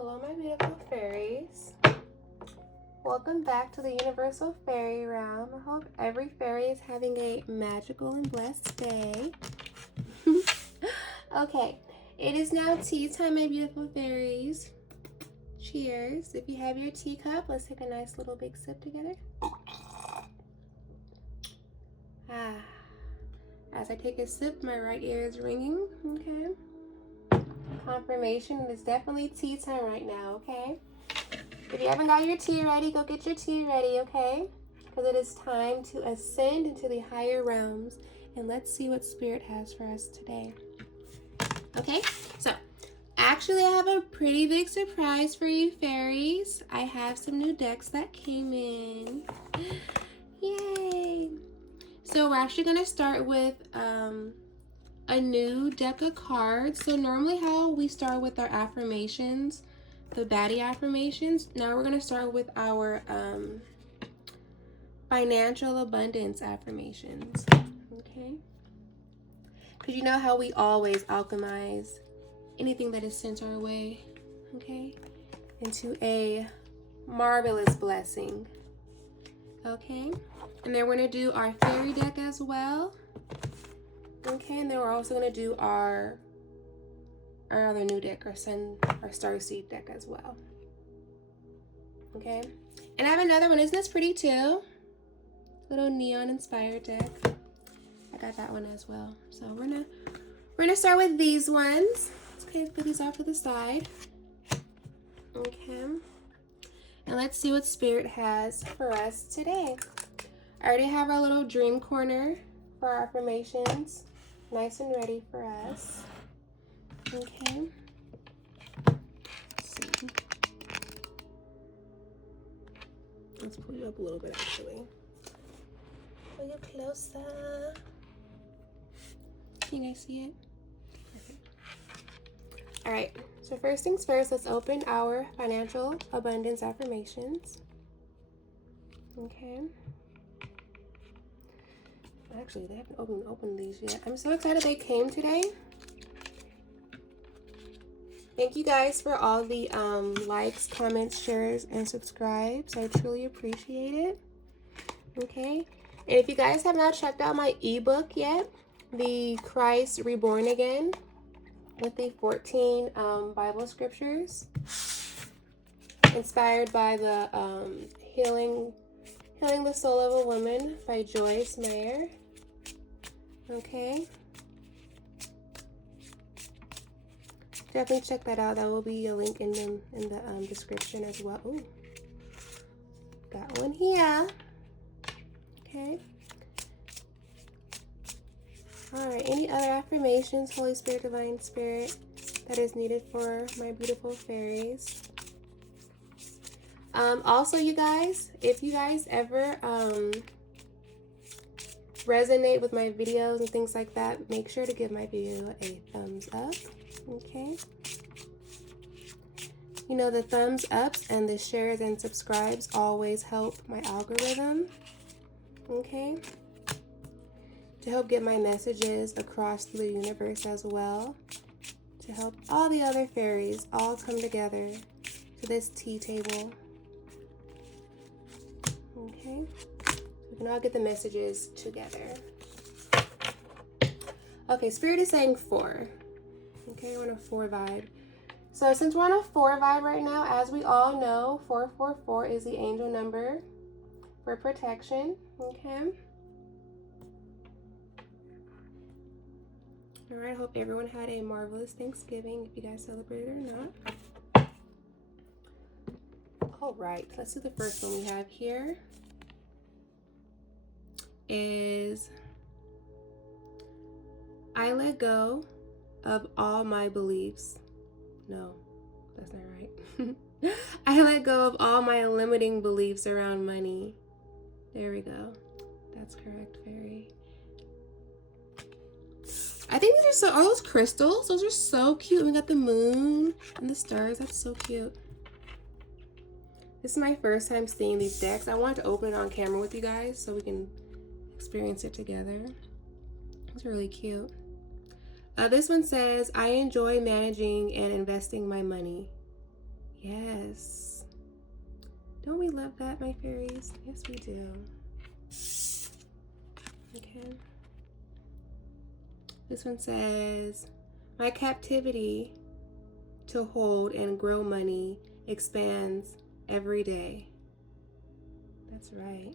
Hello, my beautiful fairies. Welcome back to the Universal Fairy Realm. I hope every fairy is having a magical and blessed day. Okay, it is now tea time, my beautiful fairies. Cheers. If you have your teacup, let's take a nice little big sip together. As I take a sip, my right ear is ringing. Okay. Confirmation, it's definitely tea time right now, okay? If you haven't got your tea ready, go get your tea ready, okay? Because it is time to ascend into the higher realms, and let's see what Spirit has for us today. Okay, so actually I have a pretty big surprise for you fairies. I have some new decks that came in. Yay! So we're actually going to start with a new deck of cards. So normally how we start with our affirmations, the baddie affirmations, now we're going to start with our financial abundance affirmations. Okay, because you know how we always alchemize anything that is sent our way, okay, into a marvelous blessing. Okay, and then we're going to do our fairy deck as well. Okay, and then we're also going to do our other new deck, our Starseed deck as well. Okay, and I have another one. Isn't this pretty too? Little neon inspired deck. I got that one as well. So we're gonna start with these ones. It's okay to put these off to the side. Okay, and let's see what Spirit has for us today. I already have our little dream corner for our affirmations, nice and ready for us. Okay. Let's see. Let's pull you up a little bit actually. Pull you closer. Can you guys see it? Perfect. All right. So first things first, let's open our financial abundance affirmations. Okay. Actually, they haven't opened these yet. I'm so excited they came today. Thank you guys for all the likes, comments, shares, and subscribes. I truly appreciate it. Okay. And if you guys have not checked out my ebook yet, the Christ Reborn Again, with the 14 Bible scriptures, inspired by the Healing the Soul of a Woman by Joyce Meyer. Okay. Definitely check that out. That will be a link in the description as well. Ooh. Got one here. Okay. Alright, any other affirmations, Holy Spirit, Divine Spirit, that is needed for my beautiful fairies? Also, you guys, if you guys ever resonate with my videos and things like that, make sure to give my video a thumbs up. Okay. You know, the thumbs ups and the shares and subscribes always help my algorithm. Okay. To help get my messages across the universe as well. To help all the other fairies all come together to this tea table. Okay. We can all get the messages together. Okay, Spirit is saying 4. Okay, we're on a 4 vibe. So since we're on a 4 vibe right now, as we all know, 444 is the angel number for protection. Okay. All right, I hope everyone had a marvelous Thanksgiving, if you guys celebrated or not. All right, let's do the first one we have here. Is I let go of all my beliefs. No, that's not right. I let go of all my limiting beliefs around money. There we go. That's correct, fairy. I think these are those crystals? Those are so cute. We got the moon and the stars. That's so cute. This is my first time seeing these decks. I wanted to open it on camera with you guys so we can experience it together. It's really cute. This one says, I enjoy managing and investing my money. Yes. Don't we love that, my fairies? Yes, we do. Okay. This one says, my captivity to hold and grow money expands every day. That's right.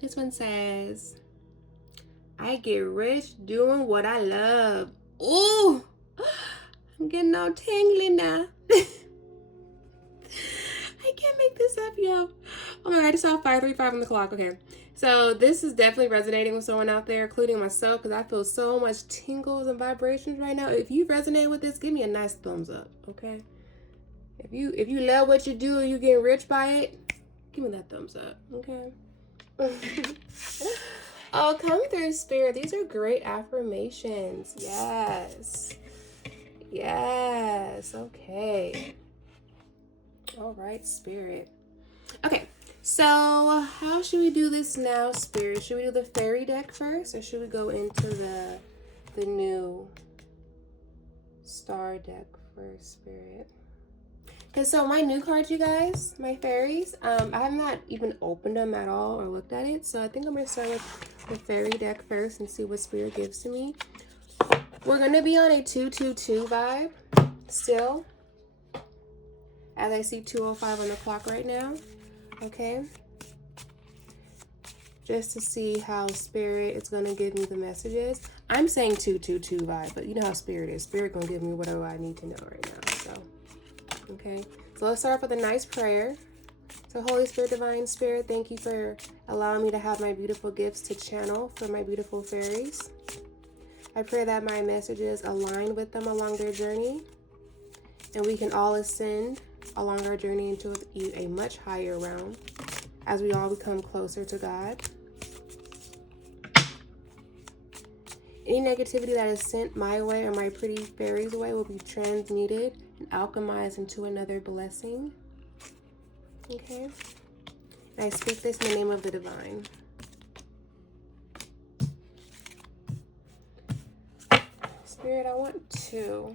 This one says, I get rich doing what I love. Ooh, I'm getting all tingly now. I can't make this up, yo. Oh my God, I just saw 5:35 on the clock. Okay, so this is definitely resonating with someone out there, including myself, because I feel so much tingles and vibrations right now. If you resonate with this, give me a nice thumbs up, okay? If you love what you do and you get rich by it, give me that thumbs up, okay? Oh, come through, Spirit. These are great affirmations. Yes. Yes. Okay. All right, Spirit. Okay, so how should we do this now, Spirit? Should we do the fairy deck first, or should we go into the new star deck first, Spirit? Okay, so my new cards, you guys, my fairies, I have not even opened them at all or looked at it. So I think I'm going to start with the fairy deck first and see what Spirit gives to me. We're going to be on a 222 vibe still, as I see 2:05 on the clock right now. Okay. Just to see how Spirit is going to give me the messages. I'm saying 222 vibe, but you know how Spirit is. Spirit going to give me whatever I need to know right now. So. Okay, so let's start off with a nice prayer. So Holy Spirit, Divine Spirit, thank you for allowing me to have my beautiful gifts to channel for my beautiful fairies. I pray that my messages align with them along their journey, and we can all ascend along our journey into a much higher realm as we all become closer to God. Any negativity that is sent my way or my pretty fairies' way will be transmuted and alchemized into another blessing. Okay? And I speak this in the name of the Divine. Spirit, I want 2.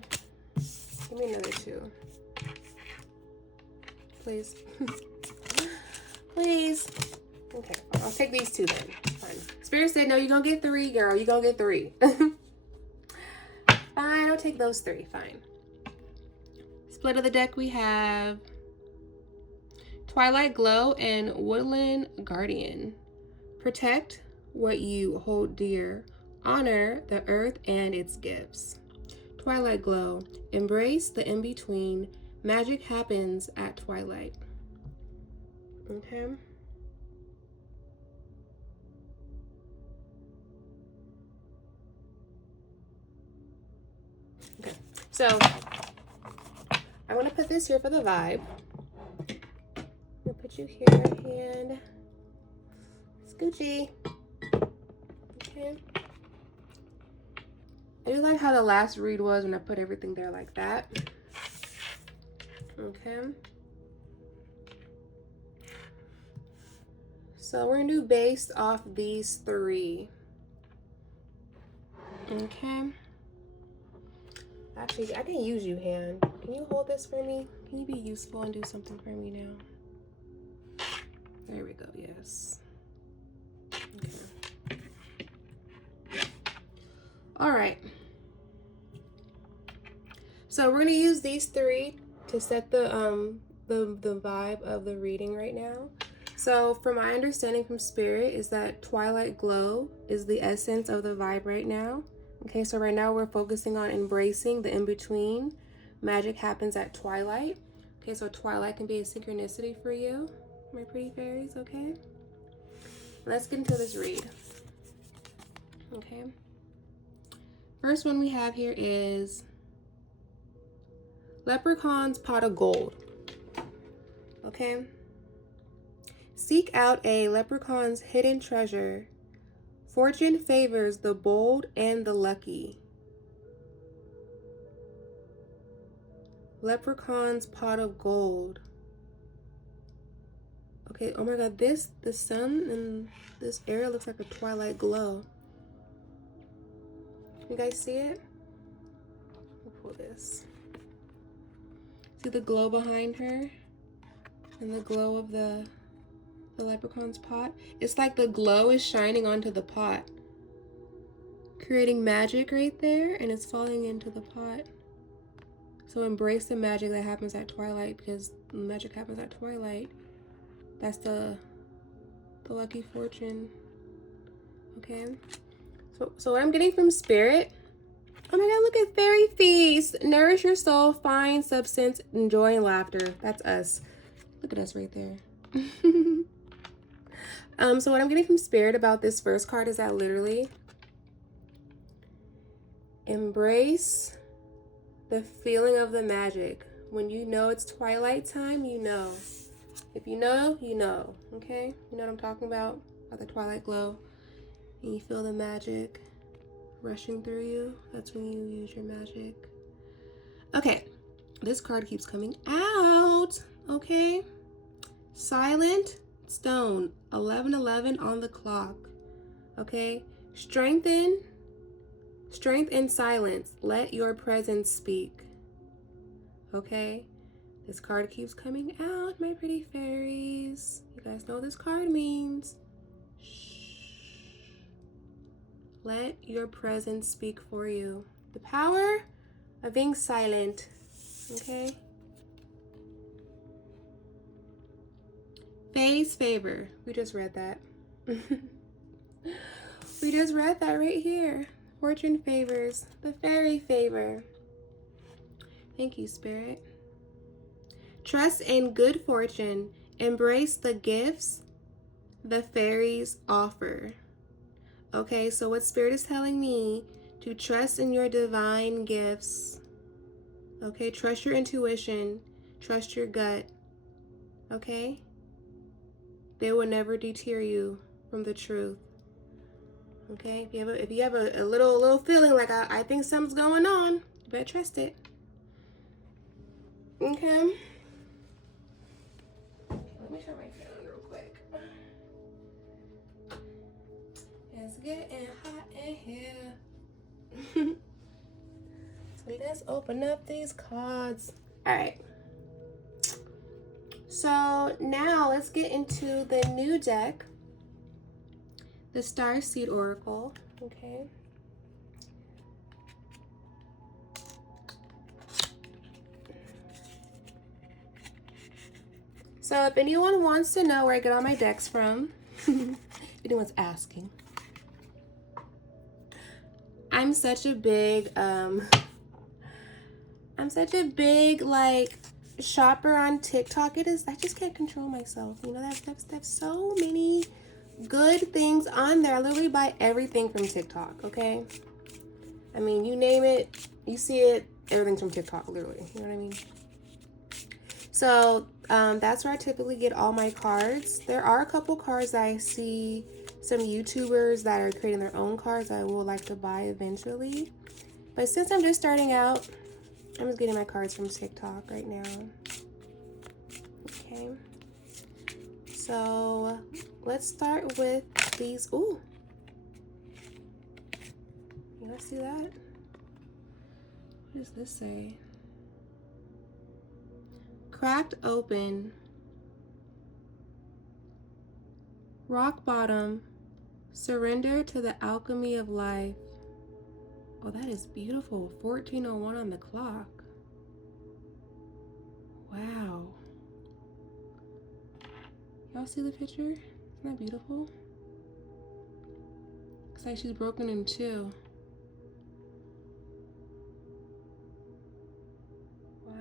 Give me another 2. Please. Please. Okay, I'll take these 2 then. Fine. Spirit said, no, you're going to get 3, girl. You're going to get 3. Fine, I'll take those 3. Fine. Split of the deck, we have Twilight Glow and Woodland Guardian. Protect what you hold dear. Honor the earth and its gifts. Twilight Glow. Embrace the in-between. Magic happens at twilight. Okay. Okay. So I want to put this here for the vibe. I'm going to put you here and Scoochie. Okay. I do like how the last read was when I put everything there like that. Okay. So we're going to do based off these 3. Okay. Actually, I can use you, hand. Can you hold this for me? Can you be useful and do something for me now? There we go, yes. Okay. All right. So we're going to use these 3 to set the vibe of the reading right now. So from my understanding from Spirit is that Twilight Glow is the essence of the vibe right now. Okay, so right now we're focusing on embracing the in-between. Magic happens at twilight. Okay, so twilight can be a synchronicity for you, my pretty fairies, okay? Let's get into this read. Okay. First one we have here is Leprechaun's Pot of Gold. Okay. Seek out a leprechaun's hidden treasure. Fortune favors the bold and the lucky. Leprechaun's Pot of Gold. Okay, oh my God, the sun in this area looks like a twilight glow. You guys see it? I'll pull this. See the glow behind her? And the glow of the leprechaun's pot? It's like the glow is shining onto the pot, creating magic right there, and it's falling into the pot. So embrace the magic that happens at twilight, because magic happens at twilight. That's the lucky fortune. Okay. So what I'm getting from Spirit. Oh my God, look at Fairy Feast. Nourish your soul, find substance, and joy and laughter. That's us. Look at us right there. So what I'm getting from Spirit about this first card is that literally embrace the feeling of the magic. When you know it's twilight time, you know. If you know, you know. Okay? You know what I'm talking about the twilight glow. And you feel the magic rushing through you. That's when you use your magic. Okay. This card keeps coming out. Okay? Silent Stone. 11:11 on the clock. Okay? Strength and silence. Let your presence speak. Okay? This card keeps coming out, my pretty fairies. You guys know what this card means. Shh. Let your presence speak for you. The power of being silent. Okay? Fae's favor. We just read that. We just read that right here. Fortune favors. The fairy favor. Thank you, Spirit. Trust in good fortune. Embrace the gifts the fairies offer. Okay, so what Spirit is telling me, to trust in your divine gifts. Okay, trust your intuition. Trust your gut. Okay? They will never deter you from the truth. Okay? If you have a little feeling like I think something's going on, you better trust it. Okay? Let me turn my fan real quick. It's getting hot in here. So let's open up these cards. All right. So now let's get into the new deck, the Starseed Oracle. Okay. So if anyone wants to know where I get all my decks from, if anyone's asking, I'm such a big like shopper on TikTok. It is, I just can't control myself. You know, that's so many good things on there. I literally buy everything from TikTok, okay? I mean, you name it, you see it, everything's from TikTok, literally. You know what I mean? So that's where I typically get all my cards. There are a couple cards that I see some YouTubers that are creating their own cards I will like to buy eventually. But since I'm just starting out, I'm just getting my cards from TikTok right now. Okay. So let's start with these. Ooh. You guys see that? What does this say? Cracked open. Rock bottom. Surrender to the alchemy of life. Oh, that is beautiful. 14:01 on the clock. Wow. Y'all see the picture? Isn't that beautiful? It's like she's broken in two. Wow.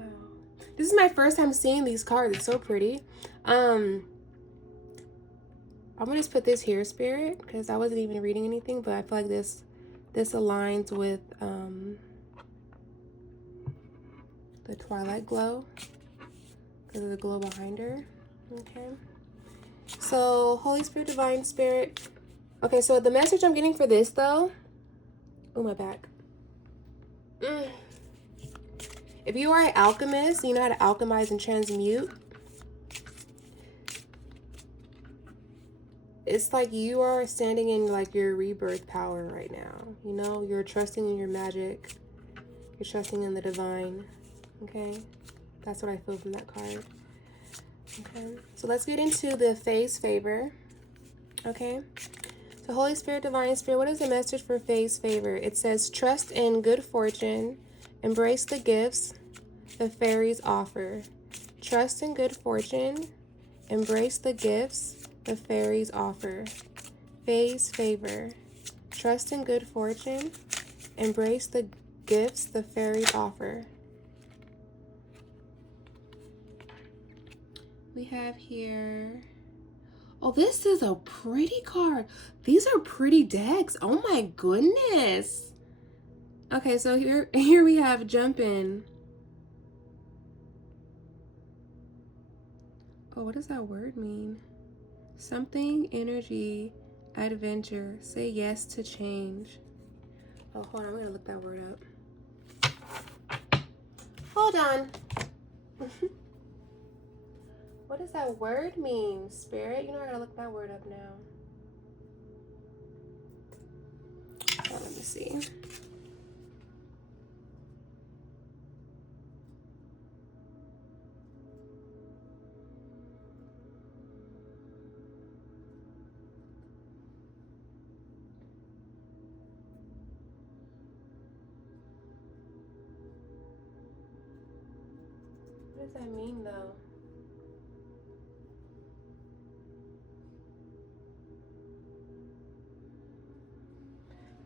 This is my first time seeing these cards. It's so pretty. I'm gonna just put this here, Spirit, because I wasn't even reading anything, but I feel like this aligns with the twilight glow because of the glow behind her. Okay. So Holy Spirit, Divine Spirit. Okay, so the message I'm getting for this though. Oh, my back. If you are an alchemist, you know how to alchemize and transmute. it's like you are standing in like your rebirth power right now. You know, you're trusting in your magic. You're trusting in the divine. Okay? That's what I feel from that card. Okay. So let's get into the phase favor. Okay? So Holy Spirit, Divine Spirit, what is the message for phase favor? It says, trust in good fortune. Embrace the gifts the fairies offer. Trust in good fortune. Embrace the gifts the fairies offer. Phase favor. Trust in good fortune. Embrace the gifts the fairies offer. We have here... Oh, this is a pretty card. These are pretty decks. Oh my goodness. Okay, so here we have Jump In. Oh, what does that word mean? Something, energy, adventure. Say yes to change. Oh, hold on. I'm going to look that word up. Hold on. What does that word mean, Spirit? You know I got to look that word up now. Oh, let me see. What does that mean, though?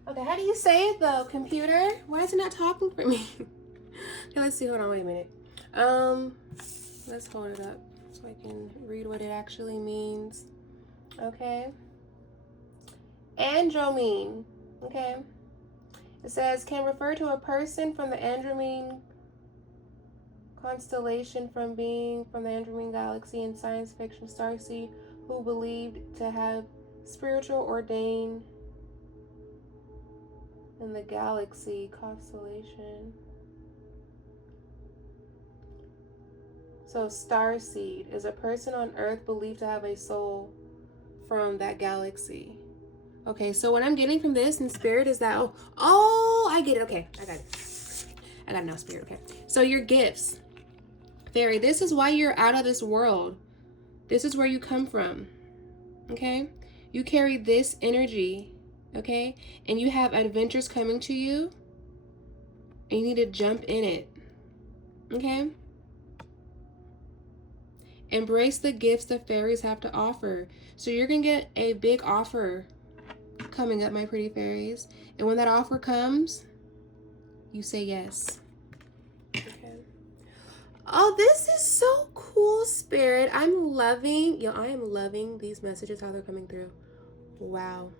Okay, how do you say it, though, computer? Why is it not talking for me? Okay, let's see. Hold on, wait a minute. Let's hold it up so I can read what it actually means. Okay. Andromene. Okay. It says, can refer to a person from the Andromene constellation from being from the Andromene galaxy in science fiction starseed who believed to have spiritual ordained in the galaxy constellation. So starseed is a person on Earth believed to have a soul from that galaxy. Okay, so what I'm getting from this in Spirit is that, oh, I get it. Okay, I got it. I got it now, Spirit. Okay, so your gifts. Fairy, this is why you're out of this world. This is where you come from. Okay? You carry this energy. Okay? And you have adventures coming to you. And you need to jump in it. Okay? Embrace the gifts the fairies have to offer. So you're going to get a big offer coming up, my pretty fairies. And when that offer comes, you say yes. Okay. Oh, this is so cool, Spirit. I am loving these messages, how they're coming through. Wow.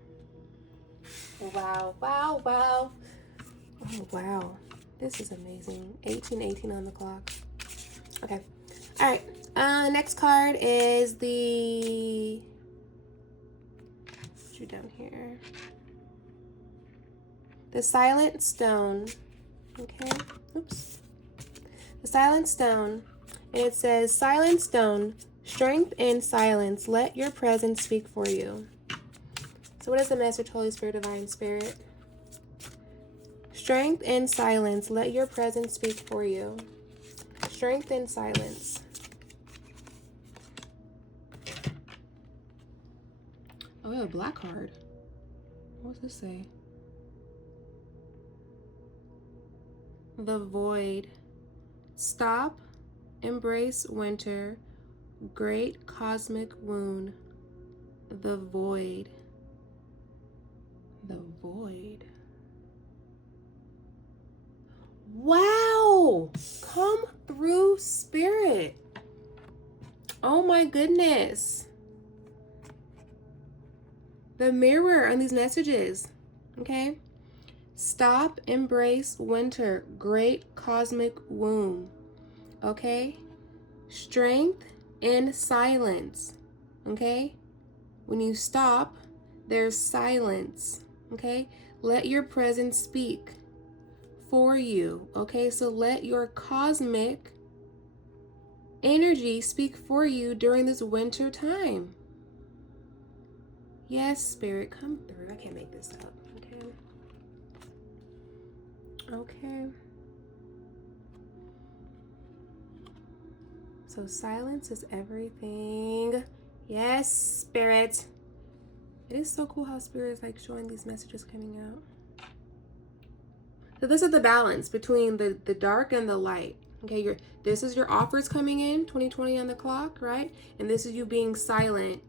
Wow, wow, wow. Oh, wow. This is amazing. 1818 on the clock. Okay. All right. Next card is the... Put you down here. The Silent Stone. Okay. Oops. The Silent Stone. And it says, Silent Stone, strength in silence. Let your presence speak for you. So what is the message, Holy Spirit, Divine Spirit? Strength in silence. Let your presence speak for you. Strength in silence. Oh, we have a black card. What does this say? The Void. Stop. Embrace winter. Great cosmic wound. The Void. The Void. Wow! Come through, Spirit. Oh my goodness. The mirror on these messages. Okay? Stop, embrace winter. Great cosmic womb. Okay? Strength in silence. Okay? When you stop, there's silence. Okay? Let your presence speak for you. Okay? So let your cosmic energy speak for you during this winter time. Yes, Spirit, come through. I can't make this up. Okay. Okay. So silence is everything. Yes, Spirit. It is so cool how Spirit is like showing these messages coming out. So this is the balance between the dark and the light. Okay, this is your offers coming in, 2020 on the clock, right? And this is you being silent,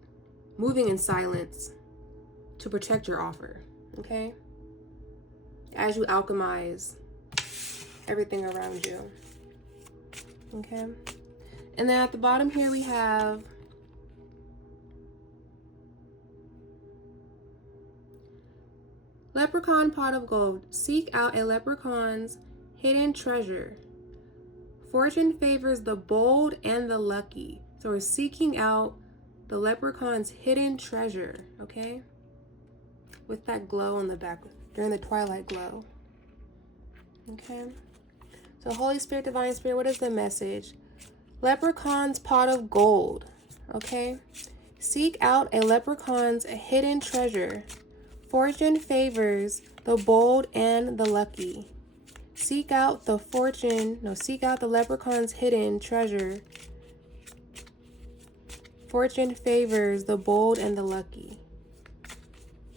moving in silence to protect your offer, okay? As you alchemize everything around you, okay? And then at the bottom here we have Leprechaun Pot of Gold. Seek out a leprechaun's hidden treasure. Fortune favors the bold and the lucky. So we're seeking out the leprechaun's hidden treasure, okay? With that glow on the back during the twilight glow. Okay? So Holy Spirit, Divine Spirit, what is the message? Leprechaun's Pot of Gold, okay? Seek out a leprechaun's hidden treasure. Fortune favors the bold and the lucky. Seek out the leprechaun's hidden treasure. Fortune favors the bold and the lucky.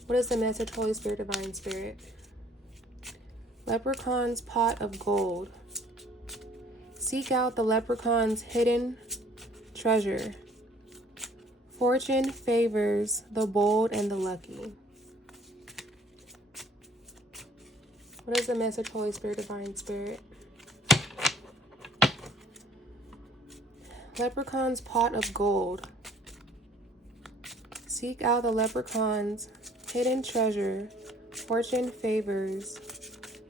What is the message, Holy Spirit, Divine Spirit? Leprechaun's Pot of Gold. Seek out the leprechaun's hidden treasure. Fortune favors the bold and the lucky. What is the message, Holy Spirit, Divine Spirit? Leprechaun's Pot of Gold. Seek out the leprechaun's hidden treasure. Fortune favors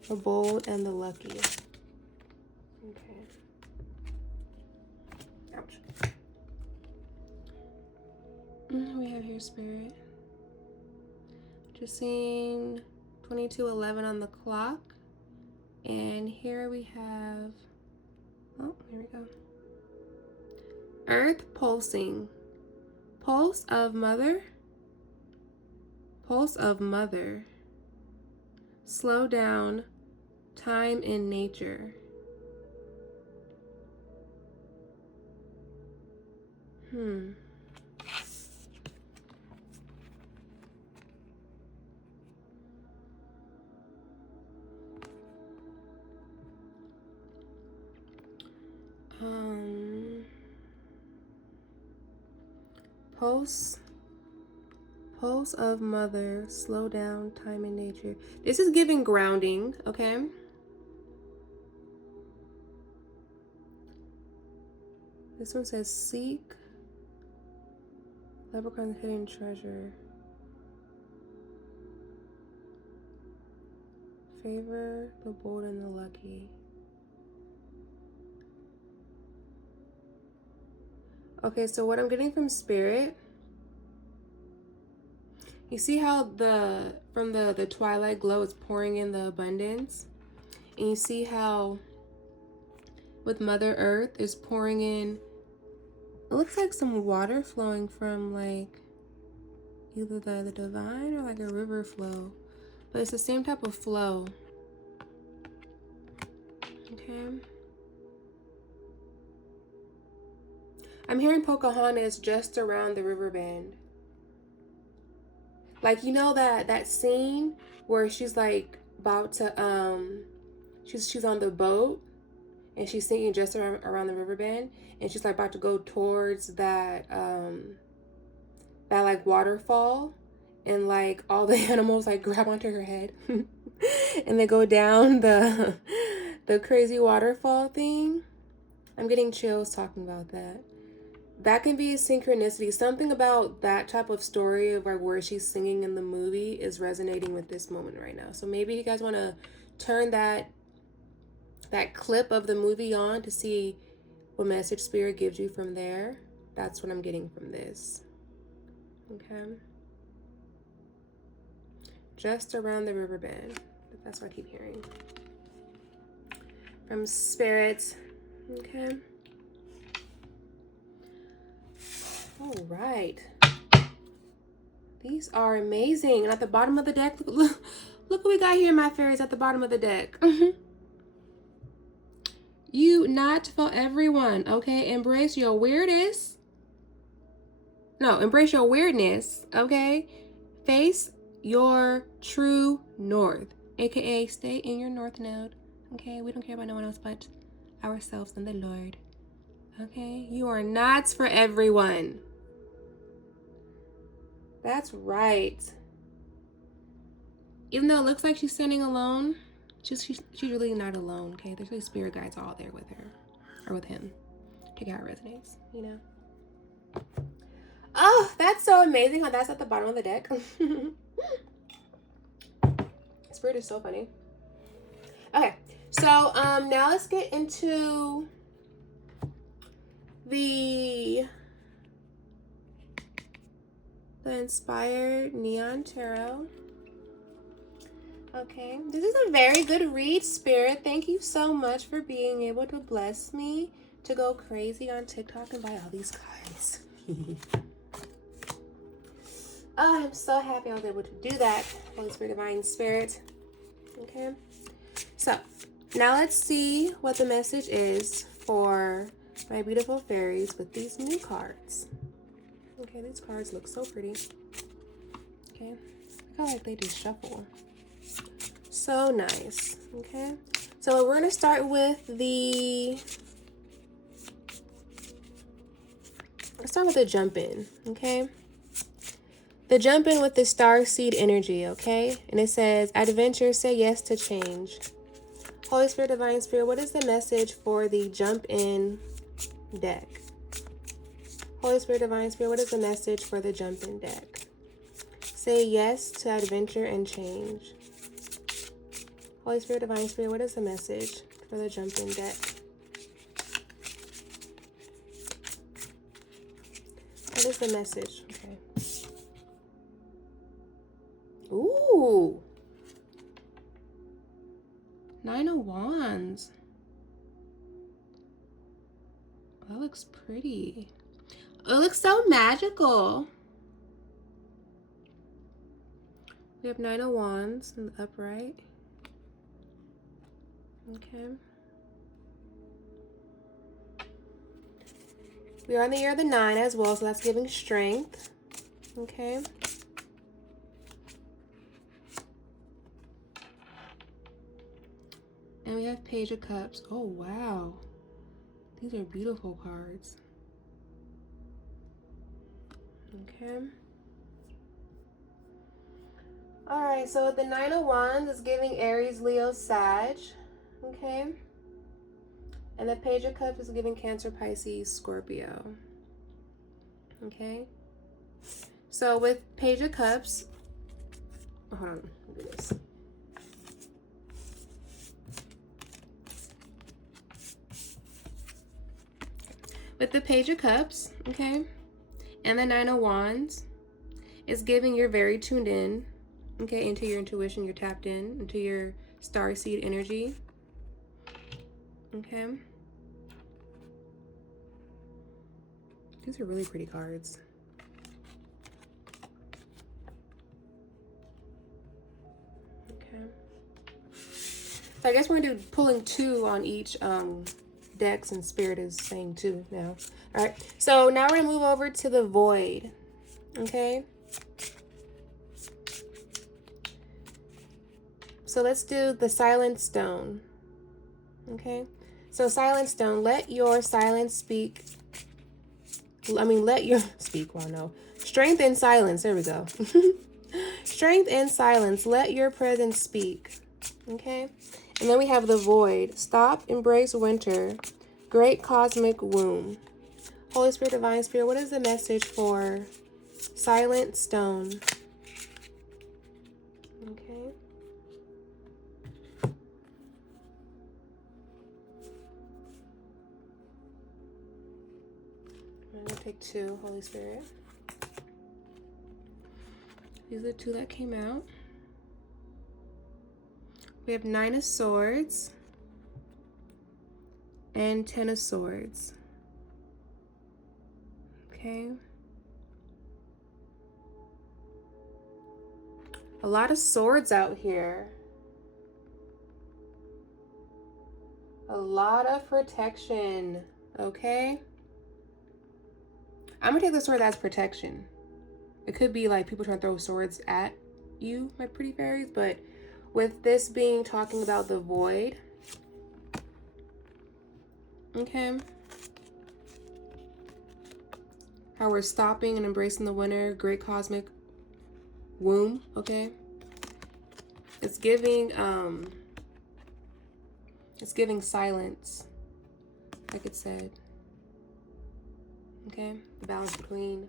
the bold and the lucky. Okay. Ouch. We have here, Spirit. Just seeing 22:11 on the clock. And here we have, oh, here we go. Earth pulsing. Pulse of mother. Pulse of mother. Slow down. Time in nature. Pulse of mother, slow down, time in nature. This is giving grounding, okay? This one says seek leprechaun's hidden treasure. Favor the bold and the lucky. Okay, so what I'm getting from Spirit, you see how from the twilight glow is pouring in the abundance? And you see how with Mother Earth is pouring in, it looks like some water flowing from like either the divine or like a river flow. But it's the same type of flow. Okay. I'm hearing Pocahontas just around the river bend. Like, you know that scene where she's like about to she's on the boat and she's singing just around the river bend, and she's like about to go towards that like waterfall, and like all the animals like grab onto her head and they go down the crazy waterfall thing. I'm getting chills talking about that. That can be a synchronicity. Something about that type of story of like where she's singing in the movie is resonating with this moment right now. So maybe you guys want to turn that clip of the movie on to see what message Spirit gives you from there. That's what I'm getting from this. Okay. Just around the river bend. That's what I keep hearing from Spirit. Okay. All right. These are amazing. And at the bottom of the deck, look what we got here, my fairies, at the bottom of the deck. You, not for everyone, okay? Embrace your weirdness. No, embrace your weirdness, okay? Face your true north, aka stay in your north node, okay? We don't care about no one else but ourselves and the Lord, okay? You are not for everyone. That's right. Even though it looks like she's standing alone, she's really not alone, okay? There's really spirit guides all there with her, or with him. Take it how it resonates, you know? Oh, that's so amazing how that's at the bottom of the deck. Spirit is so funny. Okay, so now let's get into the Inspired Neon Tarot. Okay, this is a very good read, Spirit. Thank you so much for being able to bless me to go crazy on TikTok and buy all these cards. Oh, I'm so happy I was able to do that. Holy Spirit, Divine Spirit. Okay, so now let's see what the message is for my beautiful fairies with these new cards. Okay, these cards look so pretty. Okay, I feel like they just shuffle. So nice. Okay, so we're gonna start with let's start with the jump in. Okay, the jump in with the star seed energy. Okay, and it says, adventure, say yes to change. Holy Spirit, Divine Spirit, what is the message for the jump in deck? Holy Spirit, Divine Spirit, what is the message for the jump in deck? Say yes to adventure and change. Holy Spirit, Divine Spirit, what is the message for the jump in deck? What is the message? Okay. Ooh. 9 of Wands. That looks pretty. It looks so magical. We have 9 of Wands in the upright. Okay. We are in the year of the 9 as well, so that's giving strength. Okay. And we have Page of Cups. Oh, wow. These are beautiful cards. Okay. All right, so the 9 of Wands is giving Aries, Leo, Sag. Okay. And the Page of Cups is giving Cancer, Pisces, Scorpio. Okay. So with Page of Cups, hold on, look at this. With the Page of Cups, okay, and the 9 of Wands, it's giving you're very tuned in, okay, into your intuition. You're tapped in into your starseed energy, okay. These are really pretty cards. Okay. So I guess we're gonna do pulling 2 on each decks, and Spirit is saying 2 now. All right, so now we're gonna move over to the Void. Okay, so let's do the Silent Stone. Okay, so Silent Stone, let your silence speak. Let your speak. Well, no, strength in silence. There we go. Strength in silence, let your presence speak. Okay, and then we have the Void. Stop, embrace winter, great cosmic womb. Holy Spirit, Divine Spirit, what is the message for Silent Stone? Okay. I'm gonna take 2, Holy Spirit. These are the 2 that came out. We have 9 of Swords and 10 of Swords. Okay. A lot of swords out here. A lot of protection, okay? I'm gonna take the sword as protection. It could be like people trying to throw swords at you, my pretty fairies, but with this being talking about the void, okay? How we're stopping and embracing the winter, great cosmic womb, okay? It's giving silence, like it said. Okay, the balance between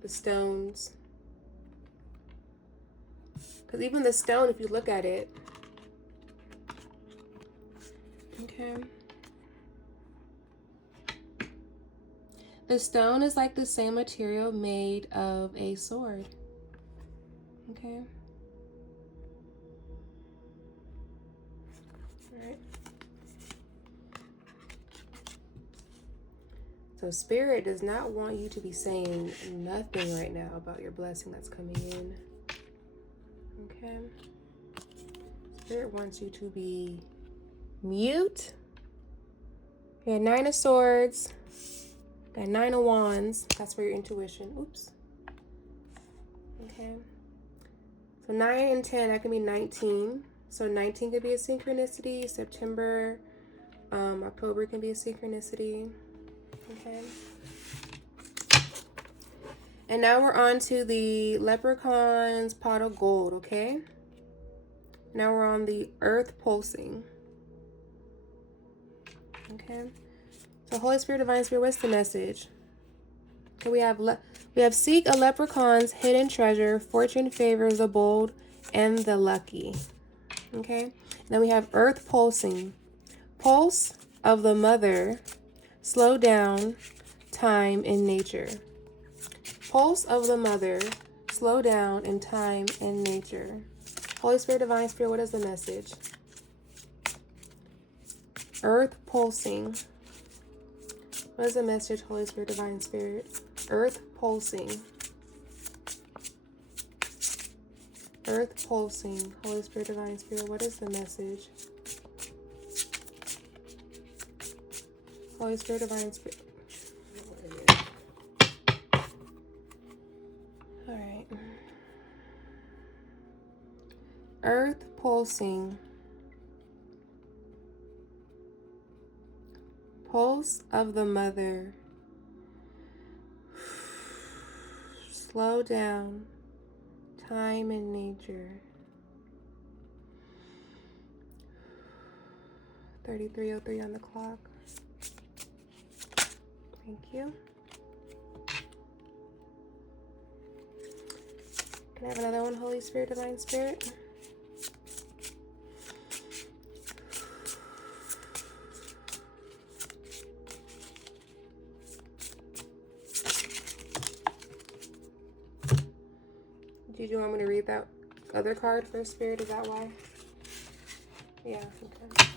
the stones. Because even the stone, if you look at it, okay, the stone is like the same material made of a sword. Okay. All right. So Spirit does not want you to be saying nothing right now about your blessing that's coming in. Okay. Spirit wants you to be mute. You got 9 of Swords. Got 9 of Wands. That's for your intuition. Oops. Okay. So 9 and 10, that can be 19. So 19 could be a synchronicity. September, October can be a synchronicity. Okay. And now we're on to the Leprechaun's Pot of Gold, okay? Now we're on the Earth Pulsing. Okay. So Holy Spirit, Divine Spirit, what's the message? Okay, we have seek a leprechaun's hidden treasure, fortune favors the bold and the lucky. Okay. Then we have Earth Pulsing. Pulse of the mother, slow down, time in nature. Pulse of the mother, slow down in time and nature. Holy Spirit, Divine Spirit, what is the message? Earth Pulsing. What is the message, Holy Spirit, Divine Spirit? Earth Pulsing. Earth Pulsing. Holy Spirit, Divine Spirit, what is the message? Holy Spirit, Divine Spirit. All right. Earth Pulsing. Pulse of the mother. Slow down. Time in nature. 33:03 on the clock. Thank you. Can I have another one, Holy Spirit, Divine Spirit? Did you want me to read that other card for Spirit? Is that why? Yeah, okay.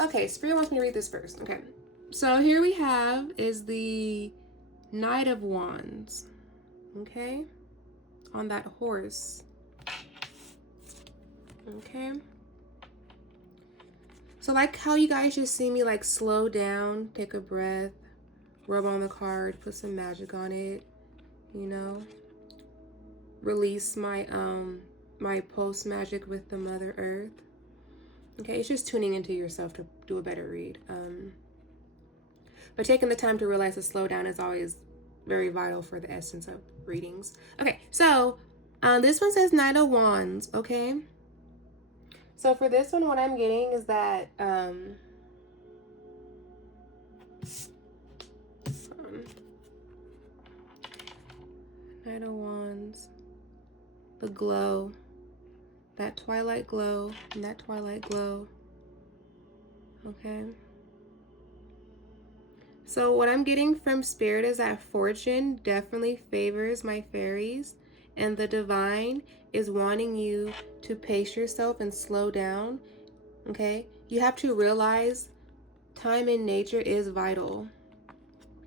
Okay, Spirit wants me to read this first. Okay. So here we have is the Knight of Wands. Okay? On that horse. Okay? So like how you guys just see me like slow down, take a breath, rub on the card, put some magic on it, you know? Release my my post magic with the Mother Earth. Okay, it's just tuning into yourself to do a better read. But taking the time to realize to slow down is always very vital for the essence of readings. Okay, so this one says Knight of Wands, okay? So for this one, what I'm getting is that Knight of Wands, the glow, that twilight glow, and that twilight glow, okay? So what I'm getting from Spirit is that fortune definitely favors my fairies, and the divine is wanting you to pace yourself and slow down, okay? You have to realize time in nature is vital,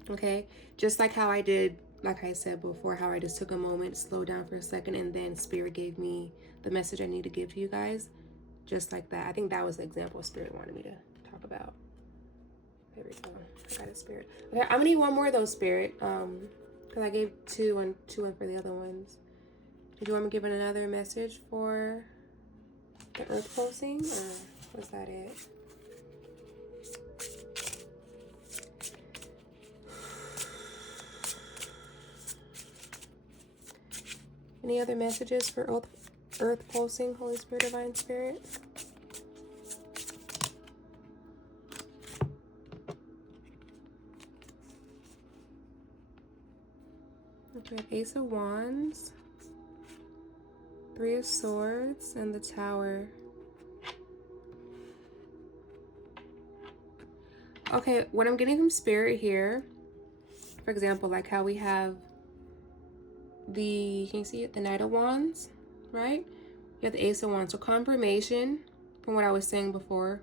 okay? Just like how I did like I said before, how I just took a moment, slowed down for a second, and then Spirit gave me the message I need to give to you guys. Just like that. I think that was the example Spirit wanted me to talk about. There we go. I got a Spirit. Okay, I'm gonna need one more of those, Spirit. Because I gave two and for the other ones. Did you want me to give another message for the earth pulsing, or was that it? Any other messages for earth pulsing, Holy Spirit, Divine Spirit? Okay, Ace of Wands, Three of Swords, and the Tower. Okay, what I'm getting from Spirit here, for example, like how we have the, can you see it? The Knight of Wands, right? You have the Ace of Wands. So confirmation from what I was saying before.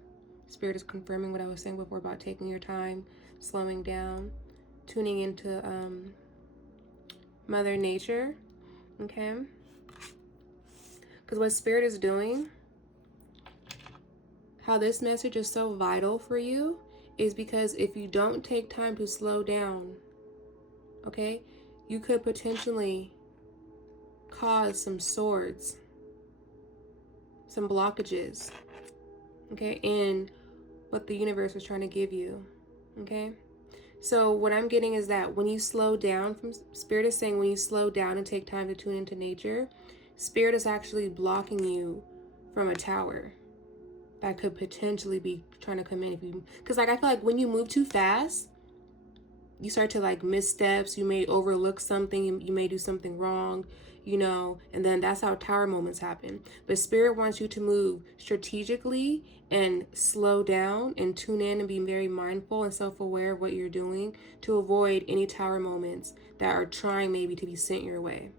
Spirit is confirming what I was saying before about taking your time, slowing down, tuning into Mother Nature, okay? Because what Spirit is doing, how this message is so vital for you is because if you don't take time to slow down, okay, you could potentially cause some swords, some blockages, okay, in what the universe is trying to give you, okay? So what I'm getting is that when you slow down, from Spirit is saying when you slow down and take time to tune into nature, Spirit is actually blocking you from a tower that could potentially be trying to come in. If you, because like I feel like when you move too fast, you start to like miss steps, you may overlook something, you may do something wrong, you know, and then that's how tower moments happen. But Spirit wants you to move strategically and slow down and tune in and be very mindful and self-aware of what you're doing to avoid any tower moments that are trying maybe to be sent your way.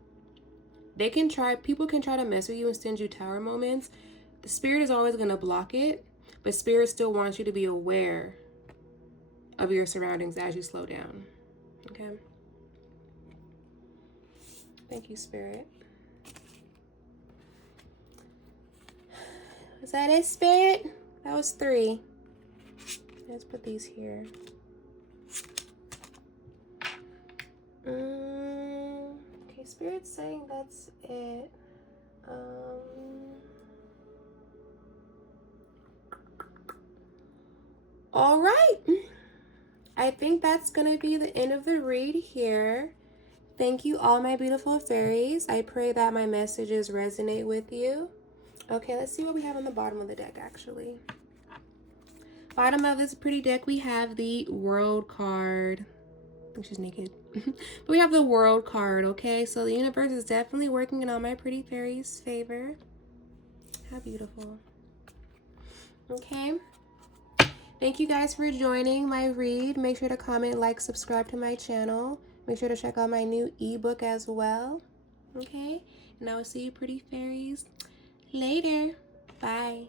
They can try, people can try to mess with you and send you tower moments. The Spirit is always going to block it, but Spirit still wants you to be aware of your surroundings as you slow down, okay? Thank you, Spirit. Was that it, Spirit? That was 3. Let's put these here. Okay, Spirit's saying that's it. All right. I think that's gonna be the end of the read here. Thank you, all my beautiful fairies. I pray that my messages resonate with you. Okay, let's see what we have on the bottom of the deck, actually. Bottom of this pretty deck, we have the World card. I think she's naked. But we have the World card, okay? So the universe is definitely working in all my pretty fairies' favor. How beautiful. Okay. Thank you guys for joining my read. Make sure to comment, like, subscribe to my channel. Make sure to check out my new ebook as well. Okay? And I will see you pretty fairies later. Bye.